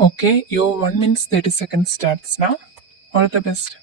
Okay, your 1 minute 30 seconds starts now. All the best.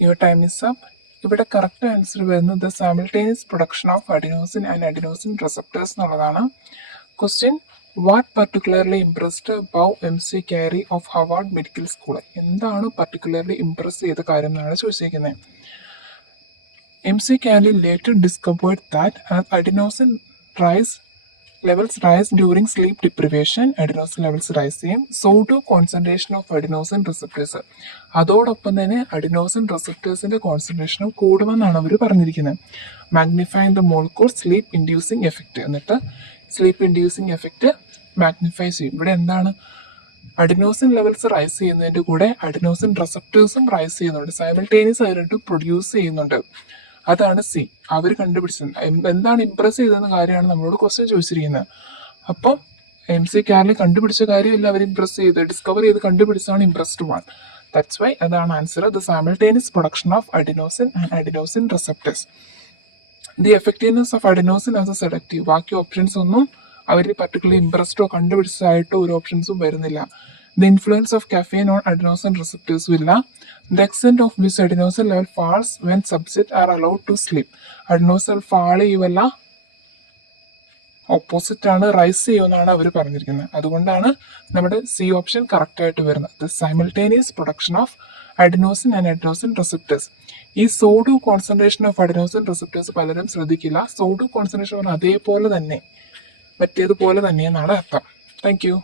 Your time is up. ഇവിടെ correct answer വരുന്നത് simultaneous production of adenosine and adenosine receptors എന്നുള്ളതാണ്. Question what particularly impressed Bo MC Carey of Harvard medical school. എന്താണ് particularly impress ചെയ്ത കാര്യം എന്നാണ് ചോദിച്ചിരിക്കുന്നത്. MC Carrie later discovered that as adenosine levels rise during sleep deprivation, adenosine levels rise ചെയ്യും. So do concentration of adenosine receptors. അതോടൊപ്പം തന്നെ adenosine റിസപ്റ്റേഴ്സിന്റെ കോൺസെൻട്രേഷനും കൂടുമെന്നാണ് അവർ പറഞ്ഞിരിക്കുന്നത്. Magnifying the molecule sleep inducing effect. എന്നിട്ട് സ്ലീപ്പ് ഇൻഡ്യൂസിങ് എഫക്റ്റ് മാഗ്നിഫൈ ചെയ്യും. ഇവിടെ എന്താണ് adenosine levels rice ചെയ്യുന്നതിന്റെ കൂടെ അഡിനോസിൻ റിസപ്റ്റേഴ്സും റൈസ് ചെയ്യുന്നുണ്ട്. സൈമൾട്ടേനിയസ് ആയിട്ട് പ്രൊഡ്യൂസ് ചെയ്യുന്നുണ്ട്. അതാണ് സി. അവർ കണ്ടുപിടിച്ചത്. എന്താണ് ഇംപ്രസ് ചെയ്തെന്ന കാര്യമാണ് നമ്മളോട് ക്വസ്റ്റ്യൻ ചോദിച്ചിരിക്കുന്നത്. അപ്പം MC കാരി കണ്ടുപിടിച്ച കാര്യമല്ല അവർ ഇംപ്രസ് ചെയ്ത് ഡിസ്കവർ ചെയ്ത് കണ്ടുപിടിച്ചാണ് ഇംപ്രസ്ഡ് വൺ. ദാറ്റ്സ് വൈ അതാണ് answer. The simultaneous production of adenosine and adenosine receptors. The effectiveness of adenosine as A seductive. ബാക്കി ഓപ്ഷൻസ് ഒന്നും അവർ പർട്ടിക്കുലർ ഇംപ്രസ്ഡോ കണ്ടുപിടിച്ചതായിട്ടോ ഒരു ഓപ്ഷൻസും വരുന്നില്ല. The influence of caffeine on adenosine receptors ഇല്ല. The extent of which adenosine level falls when subjects are allowed to sleep. adenosine fall ചെയ്യുമല്ല, opposite ആണ്, rise ചെയ്യുമെന്നാണ് അവർ പറഞ്ഞിരിക്കുന്നത്. അതുകൊണ്ടാണ് നമ്മുടെ സി ഓപ്ഷൻ കറക്റ്റ് ആയിട്ട് വരുന്നത്. The simultaneous production of adenosine and adenosine receptors. ഈ സോഡു കോൺസെൻട്രേഷൻ ഓഫ് അഡിനോസിൻ റിസപ്റ്റേഴ്സ് പലരും ശ്രദ്ധിക്കില്ല. സോഡു കോൺസെൻട്രേഷൻ അതേപോലെ തന്നെ മറ്റേതുപോലെ തന്നെയെന്നാണ് അർത്ഥം. Thank you.